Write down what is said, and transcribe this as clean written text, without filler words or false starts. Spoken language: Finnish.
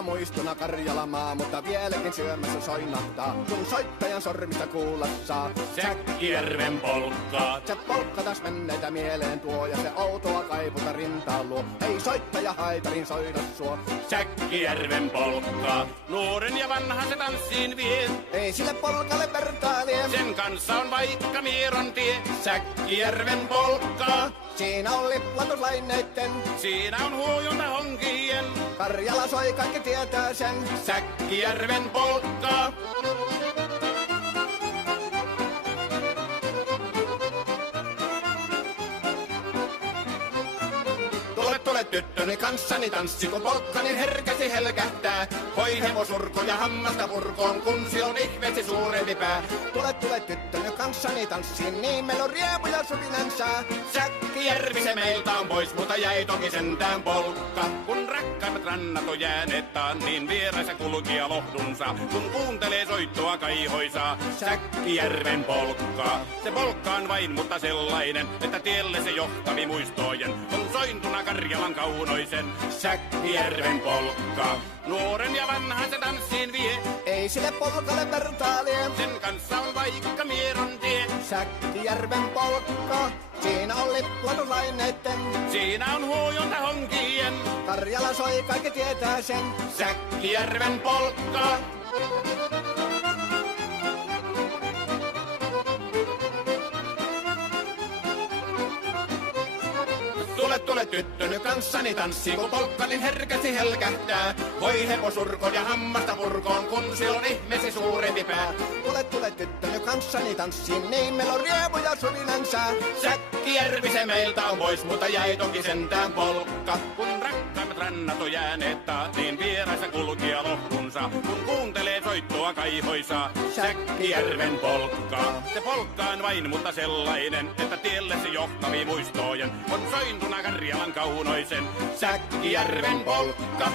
Vanhana muistona Karjalamaa, mutta vieläkin syömässä soinahtaa, kun soittajan sormista kuulla saa. Säkkijärven polkkaa. Se polkka taas menneitä mieleen tuo, ja se outoa kaiputa rintaan luo. Ei soittaja haitarin soida suo. Säkkijärven polkkaa. Nuoren ja vanhan se tanssiin vie. Ei sille polkalle vertailie. Sen kanssa on vaikka Mieron tie. Säkkijärven polkkaa. Siinä on liplatuslaineitten. Siinä on huojunta honkien. Karjala soi, kaikki tietää sen. Säkkijärven polkkaa. Tule tyttöni kanssani tanssi, kun polkkani herkästi helkähtää. Hoi hevosurko ja hammasta purkoon, kun silloin ihmeesti suurempi pää. Tule tyttöni kanssani tanssiin, niin meillä on riepu ja suvinansa. Säkkijärvi se meiltä on pois, mutta jäi toki sentään polkka. Kun rakkaimmat rannat on jääneet taan, niin vieressä kulkija lohdunsa. Kun kuuntelee soittoa kaihoisaa, Säkkijärven polkkaa. Se polkka on vain, mutta sellainen, että tielle se johtavi muistojen. On sointuna Karjalan kaunoisen, Säkkijärven polkkaa. Nuoren ja vanhan se tanssiin vie. Ei sille polkalle vertailie. Sen kanssa on vaikka Mieron tie. Säkkijärven polkka. Siinä on liplatuslaineitten. Siinä on huojunta honkien. Karjala soi, kaikki tietää sen. Säkkijärven polkkaa. Tule tyttöni kanssani tanssi, kun polkkani herkästi helkähtää. Hoi hevosurko ja hammasta purkoon, kun silloin ihmeesi suurempi pää. Tule tyttöni kanssani tanssiin, niin meillä on riepu ja suvinansa. Säkkijärvi se meiltä on pois, mutta jäi toki sentään polkka. Kun rakkaimmat rannat on jääneet taas, niin vieraissa kulkija lohdunsa. Kun kuuntelee soittoa kaihoisaa, Säkkijärven polkkaa. Se polkka on vain, mutta sellainen, että tielle se johtavi muistojen. On sointuna Karjalan kaunoisen, Säkkijärven polkka.